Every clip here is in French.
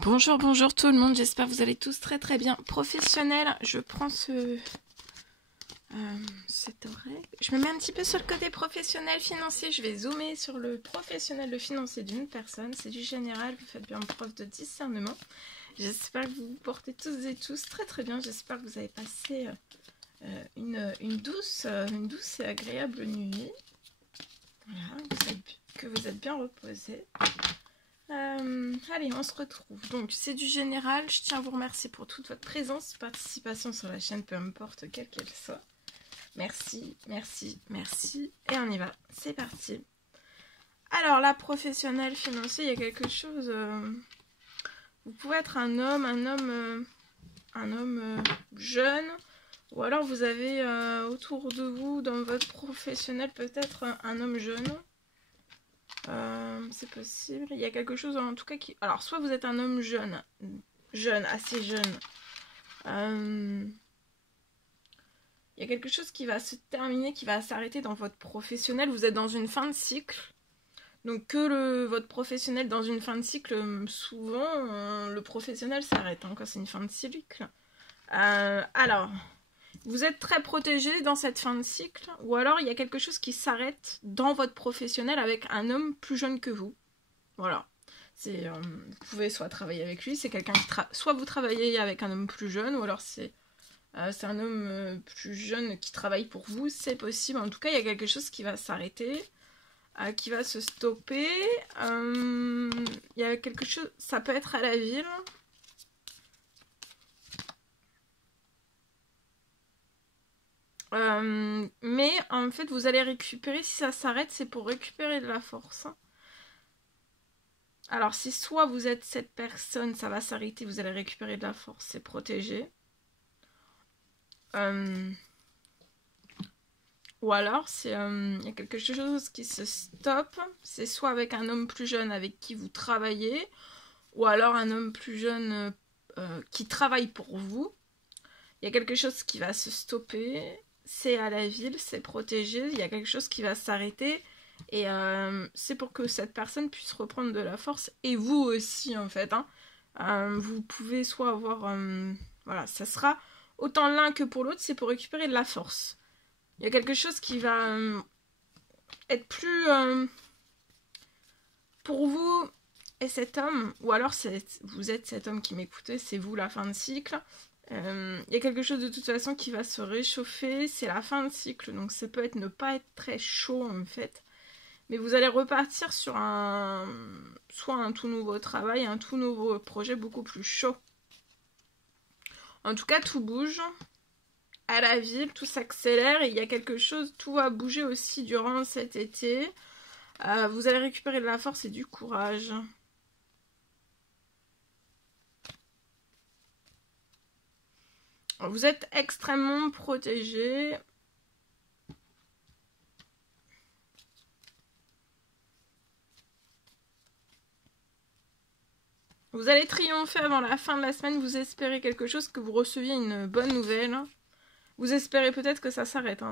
Bonjour, bonjour tout le monde, j'espère que vous allez tous très très bien. Professionnel, je prends cette oreille. Je me mets un petit peu sur le côté professionnel financier, je vais zoomer sur le professionnel, le financier d'une personne. C'est du général, vous faites bien preuve de discernement. J'espère que vous vous portez tous et tous très très bien, j'espère que vous avez passé une douce et agréable nuit. Voilà, que vous êtes bien reposés. Allez, on se retrouve. Donc, c'est du général. Je tiens à vous remercier pour toute votre présence, participation sur la chaîne, peu importe quelle qu'elle soit. Merci, merci, merci. Et on y va. C'est parti. Alors, la professionnelle financier, il y a quelque chose. Vous pouvez être un homme jeune, ou alors vous avez autour de vous, dans votre professionnel, peut-être un homme jeune. C'est possible. Il y a quelque chose en tout cas qui... Alors, soit vous êtes un homme jeune, assez jeune. Il y a quelque chose qui va se terminer, qui va s'arrêter dans votre professionnel. Vous êtes dans une fin de cycle. Donc que votre professionnel dans une fin de cycle, souvent le professionnel s'arrête quand c'est une fin de cycle. Alors... Vous êtes très protégé dans cette fin de cycle, ou alors il y a quelque chose qui s'arrête dans votre professionnel avec un homme plus jeune que vous. Voilà. Vous pouvez soit travailler avec lui, c'est quelqu'un qui soit vous travaillez avec un homme plus jeune, ou alors c'est un homme plus jeune qui travaille pour vous, c'est possible. En tout cas, il y a quelque chose qui va s'arrêter, qui va se stopper. Il y a quelque chose, ça peut être à la ville. Mais en fait vous allez récupérer, si ça s'arrête c'est pour récupérer de la force. Alors si soit vous êtes cette personne, ça va s'arrêter, vous allez récupérer de la force, c'est protégé. Ou alors il y a quelque chose qui se stoppe, c'est soit avec un homme plus jeune avec qui vous travaillez, ou alors un homme plus jeune qui travaille pour vous. Il y a quelque chose qui va se stopper. C'est à la ville, c'est protégé, il y a quelque chose qui va s'arrêter et c'est pour que cette personne puisse reprendre de la force et vous aussi en fait. Vous pouvez soit avoir... voilà, ça sera autant l'un que pour l'autre, c'est pour récupérer de la force. Il y a quelque chose qui va être plus... pour vous et cet homme, ou alors vous êtes cet homme qui m'écoutez, c'est vous la fin de cycle. Il y a quelque chose de toute façon qui va se réchauffer, c'est la fin de cycle, donc ça peut être ne pas être très chaud en fait, mais vous allez repartir sur soit un tout nouveau travail, un tout nouveau projet beaucoup plus chaud. En tout cas, tout bouge à la ville, tout s'accélère et il y a quelque chose, tout va bouger aussi durant cet été. Vous allez récupérer de la force et du courage. Vous êtes extrêmement protégé. Vous allez triompher avant la fin de la semaine. Vous espérez quelque chose, que vous receviez une bonne nouvelle. Vous espérez peut-être que ça s'arrête,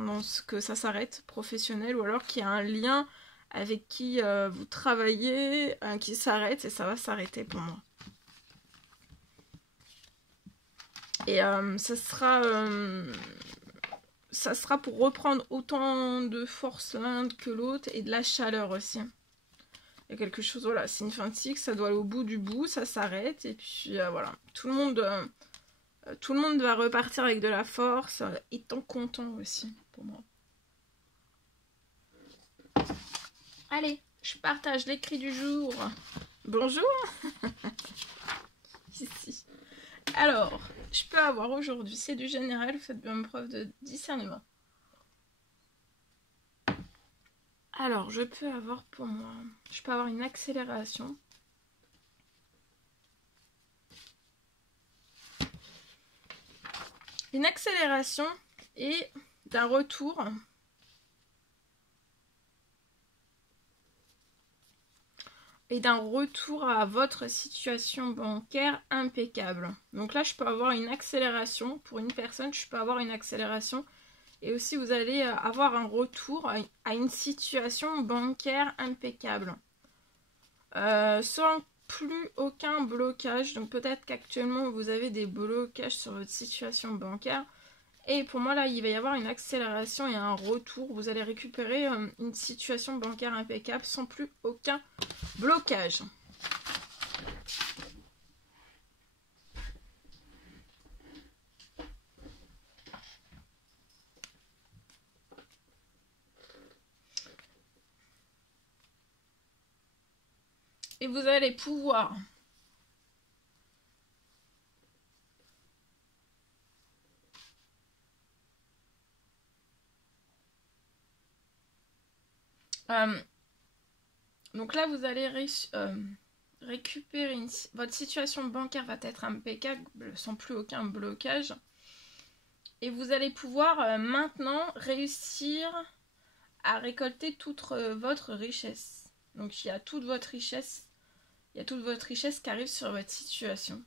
que ça s'arrête, professionnel, ou alors qu'il y a un lien avec qui vous travaillez, qui s'arrête et ça va s'arrêter pour moi. Et ça sera pour reprendre autant de force l'un que l'autre et de la chaleur aussi. Il y a quelque chose, voilà, c'est une fin de cycle, ça doit aller au bout du bout, ça s'arrête et puis voilà. Tout le monde va repartir avec de la force, étant content aussi pour moi. Allez, je partage l'écrit du jour. Bonjour. Ici. Alors, je peux avoir aujourd'hui, c'est du général, vous faites bien preuve de discernement. Alors, je peux avoir pour moi, je peux avoir une accélération. Une accélération et d'un retour. Et d'un retour à votre situation bancaire impeccable. Donc là, je peux avoir une accélération. Pour une personne, je peux avoir une accélération. Et aussi, vous allez avoir un retour à une situation bancaire impeccable. Selon plus aucun blocage. Donc peut-être qu'actuellement vous avez des blocages sur votre situation bancaire. Et pour moi là il va y avoir une accélération et un retour. Vous allez récupérer une situation bancaire impeccable sans plus aucun blocage. Et vous allez pouvoir donc là vous allez récupérer votre situation bancaire va être impeccable sans plus aucun blocage. Et vous allez pouvoir maintenant réussir à récolter toute votre richesse. Donc il y a toute votre richesse. Il y a toute votre richesse qui arrive sur votre situation.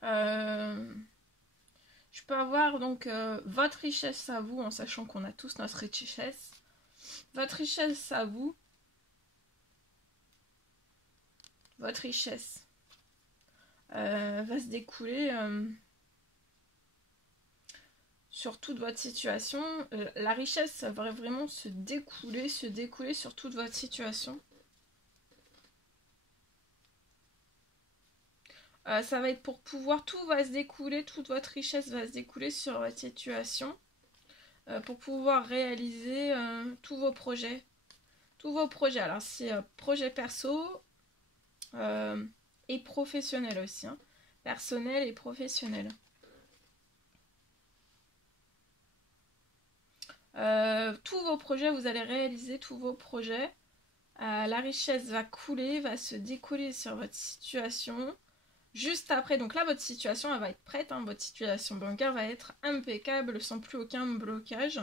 Je peux avoir donc votre richesse à vous, en sachant qu'on a tous notre richesse. Votre richesse à vous. Votre richesse va se découler sur toute votre situation. La richesse va vraiment se découler sur toute votre situation. Ça va être pour pouvoir, tout va se découler, toute votre richesse va se découler sur votre situation. Pour pouvoir réaliser tous vos projets. Tous vos projets. Alors c'est projet perso et professionnel aussi. Hein. Personnel et professionnel. Tous vos projets, vous allez réaliser tous vos projets. La richesse va couler, va se découler sur votre situation. Juste après, donc là votre situation elle va être prête, hein, votre situation bancaire va être impeccable sans plus aucun blocage.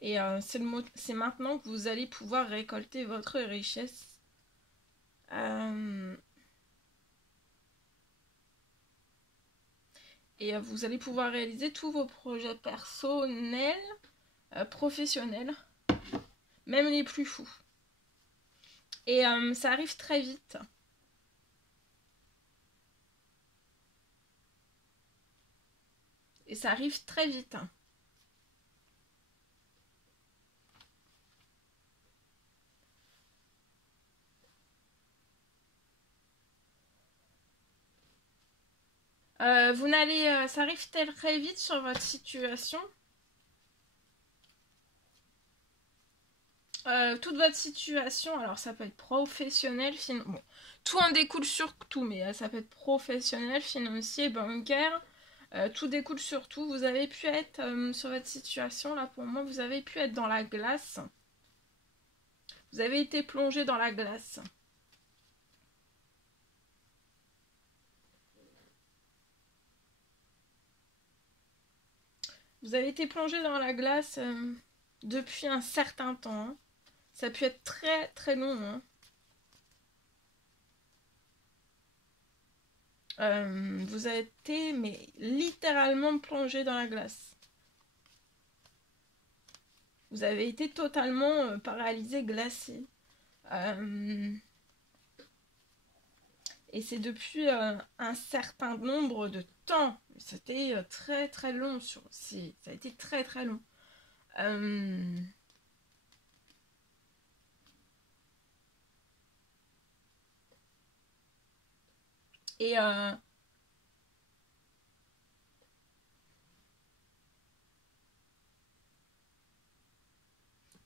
Et c'est maintenant que vous allez pouvoir récolter votre richesse. Et vous allez pouvoir réaliser tous vos projets personnels, professionnels, même les plus fous. Et ça arrive très vite. Et ça arrive très vite. Ça arrive très vite sur votre situation. Toute votre situation, alors ça peut être professionnel, bon, tout en découle sur tout, mais ça peut être professionnel, financier, bancaire. Tout découle sur tout. Vous avez pu être sur votre situation, là pour moi, vous avez pu être dans la glace. Vous avez été plongé dans la glace. Vous avez été plongé dans la glace depuis un certain temps. Hein. Ça a pu être très très long. Hein. Vous avez été mais littéralement plongé dans la glace. Vous avez été totalement paralysé, glacé. Et c'est depuis un certain nombre de temps. C'était très très long. Ça a été très très long. Et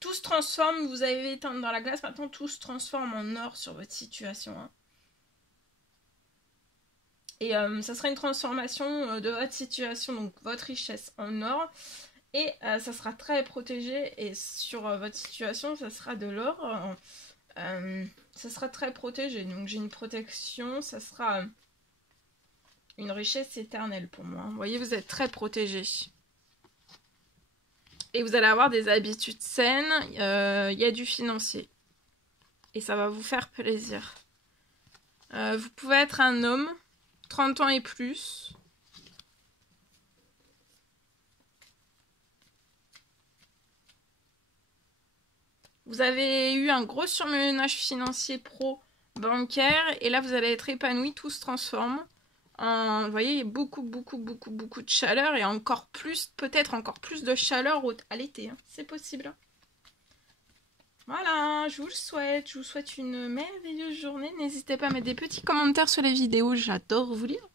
tout se transforme. Vous avez été dans la glace. Maintenant, tout se transforme en or sur votre situation. Hein. Et ça sera une transformation de votre situation, donc votre richesse en or. Et ça sera très protégé. Et sur votre situation, ça sera de l'or. Ça sera très protégé. Donc j'ai une protection. Ça sera une richesse éternelle pour moi. Vous voyez, vous êtes très protégé. Et vous allez avoir des habitudes saines. Il y a du financier. Et ça va vous faire plaisir. Vous pouvez être un homme. 30 ans et plus. Vous avez eu un gros surmenage financier pro bancaire et là vous allez être épanoui, tout se transforme. Vous voyez, beaucoup de chaleur et encore plus, peut-être encore plus de chaleur à l'été. Hein. C'est possible. Hein. Voilà, je vous souhaite une merveilleuse journée. N'hésitez pas à mettre des petits commentaires sur les vidéos, j'adore vous lire.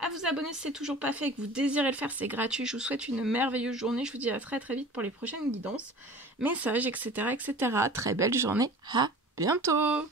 À vous abonner si c'est toujours pas fait et que vous désirez le faire, c'est gratuit. Je vous souhaite une merveilleuse journée. Je vous dis à très vite pour les prochaines guidances, messages, etc. Très belle journée. À bientôt!